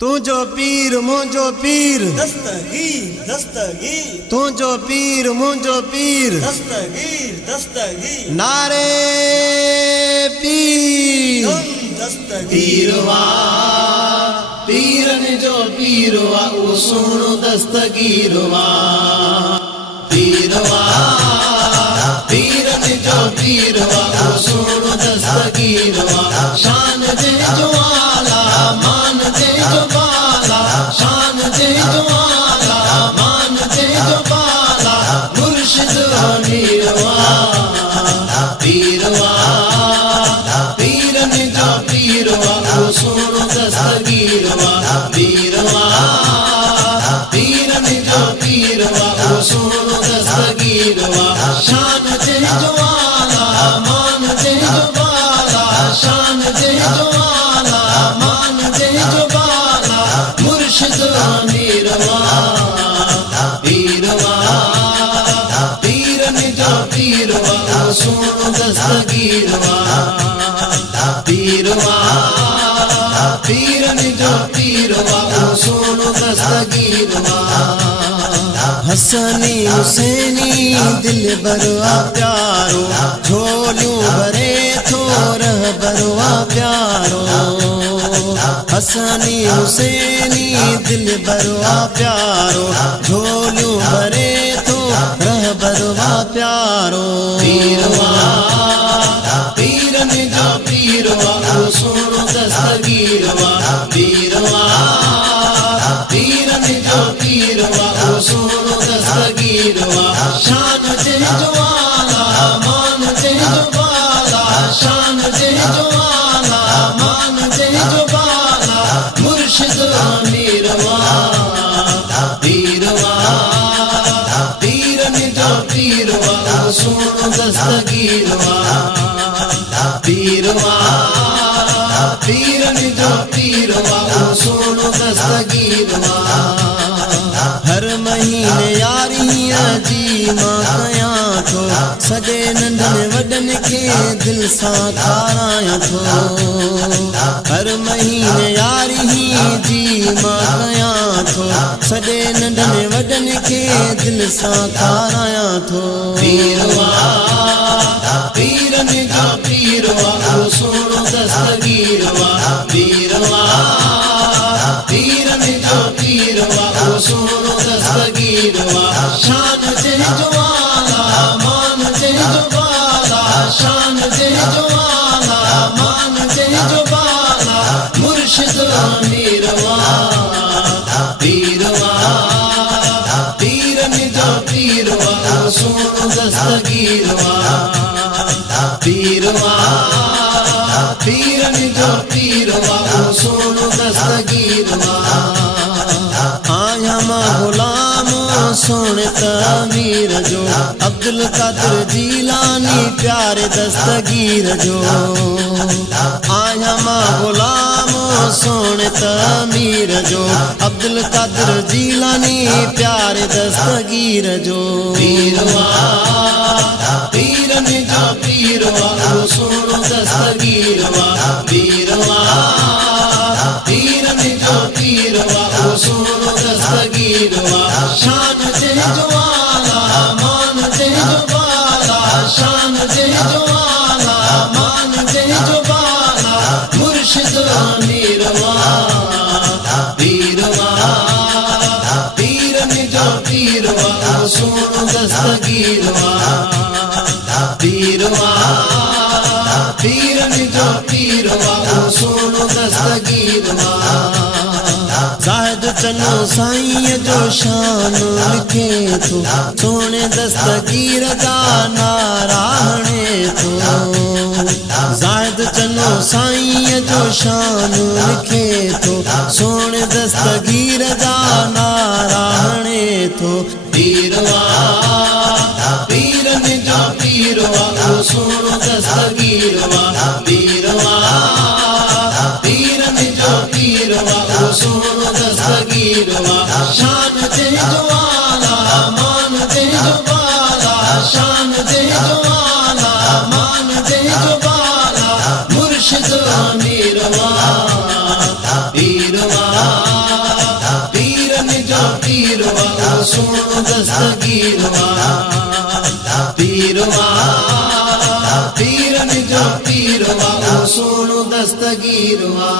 तुझो पीर मुझो पीर दस्तगीर दस्तगीर तुझो पीर मुझो पीर दस्तगीर दस्तगीर नारे पीर दस्तगीर पीरवा पीरन जो पीरवा वो सुनो दस्तगीरवा पीरवा पीरन जो पीरवा वो सुनो दस्तगीरवा शान दे जो आला मान दे जो बाला शान दे जो आला मान दे जो बाला मुर्शिद मीरवा पीरवा पीरन जो पीरवा वो सुनो दस्तगीरवा पीरवा पीरन जो पीरवा वो सुनो दस्तगीरवा शान दे जो आला मान दे जो बाला शान दे जो आला मान दे जो बाला मुर्शिद मीरवा पीरवा पीरन जो पीरवा वो सुनो दस्तगीरवा पीरवा पीरन जो पीरवा वो सुनो दस्तगीरवा हसनी हुसैनी दिल बरवा प्यारो झोलियों भरे थोरह बरवा प्यारो हसनी हुसैनी दिल बरवा प्यारो झोलियों भरे थोरह बरवा प्यारो पीरवा पीरन जो पीरवा वो सुनो दस्तगीरवा पीरवा पीरन जो पीरवा वो सुनो दस्तगीरवा शान दे जो आला मान दे जो बाला शान दे जो आला मान दे जो बाला मुर्शिद मीरवा पीरवा पीरन जो पीरवा वो सुनो दस्तगीरवा पीरवा पीरन जो पीरवा वो सुनो दस्तगीरवा हर महीने यारियां जी मां कया थो सॼे नंढनि वॾनि खे दिल सां खारायां थो हर महीने यारी जी मां कया थो सॼे नंढनि वॾनि खे दिल सां खारायां थो पीरवा पीरन जो पीरवा वो सुनो दस्तगीरवा पीरवा पीरन जो पीरवा वो सुनो दस्तगीरवा शान दे जो आला मान दे जो बाला शान दे जो आला मान दे जो बाला मुर्शिद मीरवा पीरवा पीरन जो पीरवा वो सुनो दस्तगीरवा पीरवा पीरन जो पीरवा वो सुनो दस्तगीरवा आया मां गुलाम सोने तमीर जो अब्दुल कादिर जीलानी प्यारे दस्तगीर जो आया मां गुलाम सोने तमीर जो अब्दुल कादिर जीलानी प्यारे दस्तगीर जो पीरवा पीरन जो पीरवा वो सुनो दस्तगीरवा पीरवा पीरन जो पीरवा वो सुनो दस्तगीरवा शान दे जो आला मान दे जो बाला शान दे जो आला मान दे जो बाला मुर्शिद मीरवा पीरवा पीरन जो पीरवा वो सुनो दस्तगीरवा पीरवा पीरन जो पीरवा वो सुनो दस्तगीरवा जाहिद चलो साईं जो शान लिखे थो सोने दस्तगीर जा नारा हणे थो जाहिद चलो साईं जो शान लिखे थो सोने दस्तगीर जा नारा हणे थो पीरवा पीरन जो पीरवा वो सुनो दस्तगीरवा पीरवा पीरन जो पीरवा वो सुनो दस्तगीरवा शान दे जो आला मान दे जो बाला शान दे जो आला मान दे जो बाला मुर्शिद मीरवा पीरवा सोनो दस्तगीरवा पीरवा पीरन जो पीरवा ओ सोनो दस्तगीरवा।